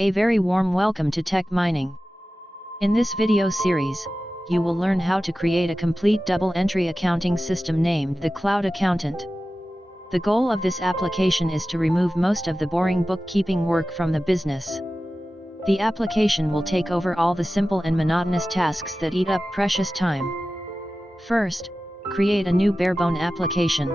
A very warm welcome to Tech Mining. In this video series, you will learn how to create a complete double-entry accounting system named the Cloud Accountant. The goal of this application is to remove most of the boring bookkeeping work from the business. The application will take over all the simple and monotonous tasks that eat up precious time. First, create a new barebone application.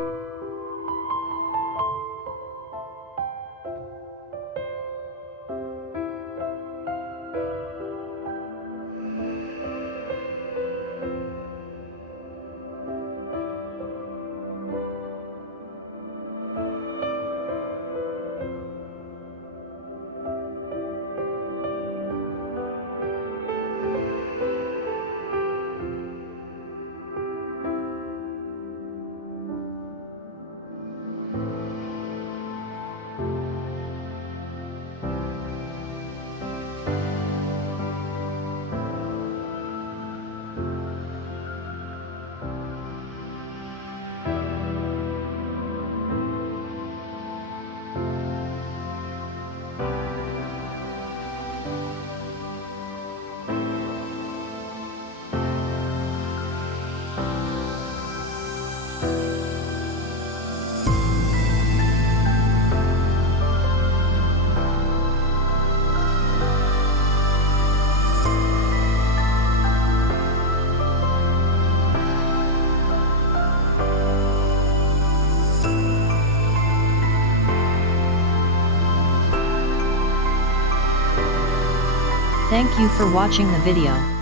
Thank you for watching the video.